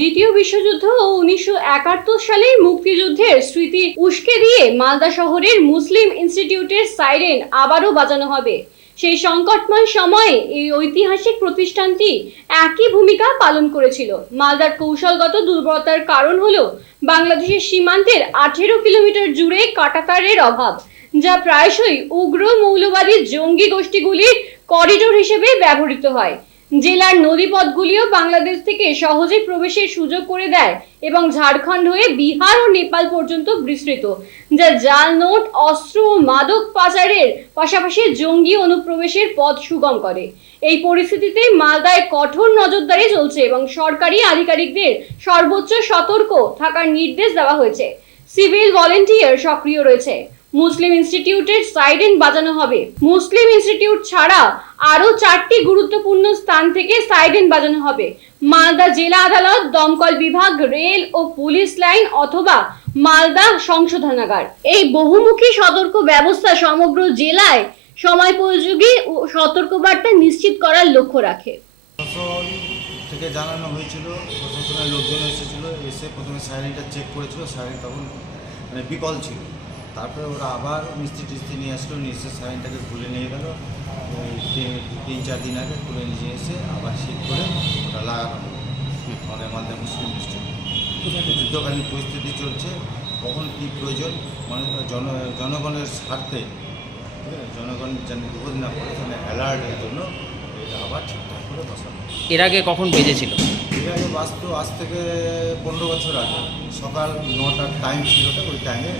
দ্বিতীয় বিশ্বযুদ্ধ ও 1971 সালের মুক্তিযুদ্ধের স্মৃতি উস্কে দিয়ে মালদা শহরের মুসলিম ইনস্টিটিউটের সাইরেন আবারও বাজানো হবে। সেই সংকটময় সময়ে এই ঐতিহাসিক প্রতিষ্ঠানটি একই ভূমিকা পালন করেছিল। মালদার কৌশলগত দুর্বলতার কারণ হলো বাংলাদেশের সীমান্তের 18 কিলোমিটার জুড়ে কাঁটাতারের অভাব, যা প্রায়শই উগ্র মৌলবাদী জঙ্গি গোষ্ঠীগুলির করিডোর হিসেবে ব্যবহৃত হয়। জেলার নদীপথগুলিও বাংলাদেশ থেকে সহজে প্রবেশের সুযোগ করে দেয় এবং ঝাড়খণ্ড হয়ে বিহার ও নেপাল পর্যন্ত বিস্তৃত, যা জাল নোট, অস্ত্র ও মাদক পাচারের পাশাপাশি জঙ্গি অনুপ্রবেশের পথ সুগম করে। এই পরিস্থিতিতে মালদায় কঠোর নজরদারি চলছে এবং সরকারি আধিকারিকদের সর্বোচ্চ সতর্ক থাকার নির্দেশ দেওয়া হয়েছে। সিভিল ভলেন্টিয়ার সক্রিয় রয়েছে। মুসলিম ইনস্টিটিউটের সাইরেন বাজানো হবে। মুসলিম ইনস্টিটিউট ছাড়া আরো 4টি গুরুত্বপূর্ণ স্থান থেকে সাইরেন বাজানো হবে। মালদা জেলা আদালত, দমকল বিভাগ, রেল ও পুলিশ লাইন অথবা মালদা সংশোধনাগার। এই বহুমুখী সতর্ক ব্যবস্থা সমগ্র জেলায় সময়োপযোগী ও সতর্কবার্তা নিশ্চিত করার লক্ষ্য রাখে। প্রশাসন থেকে জানানো হয়েছিল, প্রশাসনের লোকজন এসেছিলো, এসে প্রথমে সাইরেনটা চেক করেছিল। সাইরেন তখন বিকল ছিল। তারপরে ওরা আবার মিস্ত্রি টিস্ত্রি নিয়ে আসলো, নিয়ে এসে সাইরেনটাকে খুলে নিয়ে গেল। 3-4 দিন আগে খুলে নিয়ে এসে আবার শীত করে ওটা লাগানো হলো। আমাদের মালদা মুসলিম ডিস্ট্রিক্ট যুদ্ধকালীন পরিস্থিতি চলছে, কখন কী প্রয়োজন মানে জনগণের স্বার্থে, জনগণ যেন বিপদ না পড়ে, তাহলে অ্যালার্টের জন্য এটা আবার ঠিকঠাক করে বসানো। এর আগে কখন বেজেছিল? এর আগে বাস্তব আজ থেকে 15 বছর আগে সকাল 9টার টাইম ছিল, ওই টাইমে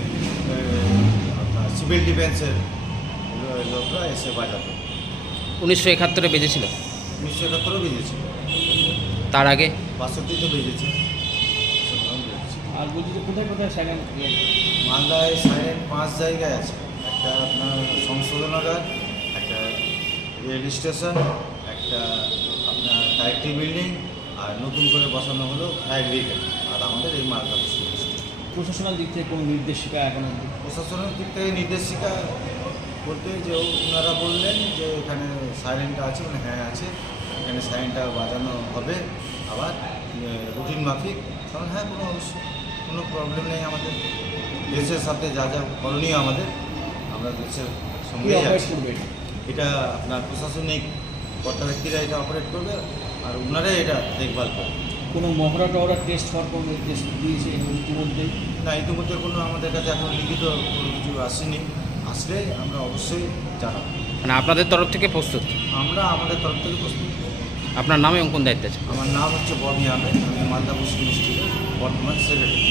আপনার সিভিল ডিফেন্সের লোকরা এসে বাজাতো। 1971-এ বেজেছিল? 1971-ও বেজেছিল। তার আগে 62-তে বেজেছে। আর বলছি যে কোথায় কোথায় সাইরেন? মালদায় সাইরেন 5 জায়গায় আছে। একটা আপনার সংশোধনাগার, একটা রেল স্টেশন, একটা আপনার কালেক্টিভ বিল্ডিং, আর নতুন করে বসানো হলো ফায়ার ব্রিগেড। আর আমাদের এই মালদা মুসলিম ডিস্ট্রিক্ট। প্রশাসনের দিক থেকে কোনো নির্দেশিকা এখন অবধি? প্রশাসনের দিক থেকে নির্দেশিকা বলতে যে ওনারা বললেন যে এখানে সাইরেনটা আছে, মানে হ্যাঁ আছে, এখানে সাইরেনটা বাজানো হবে আবার রুটিন মাফিক। কারণ হ্যাঁ, কোনো অবশ্যই কোনো প্রবলেম নেই। আমাদের দেশের সাথে যা যা করণীয় আমাদের, আমরা দেশের সঙ্গে আছি। এটা আপনার প্রশাসনিক কর্তা ব্যক্তিরা এটা অপারেট করবে, আর ওনারাই এটা দেখভাল করবে। কোনো মহড়া টহরা টেস্ট হওয়ার কোনো নির্দেশ দিয়েছে ইতিমধ্যে? না, ইতিমধ্যে কোনো আমাদের কাছে এখন লিখিত কোনো কিছু আসেনি। আসলে আমরা অবশ্যই জানাবো। মানে আপনাদের তরফ থেকে প্রস্তুত? আমরা আমাদের তরফ থেকে প্রস্তুত। আপনার নামে এবং কোন দায়িত্বে আছে? আমার নাম হচ্ছে ববি আহমেদ। আমি মালদা মুসলিম ডিস্ট্রিক্টের বর্তমান সেক্রেটারি।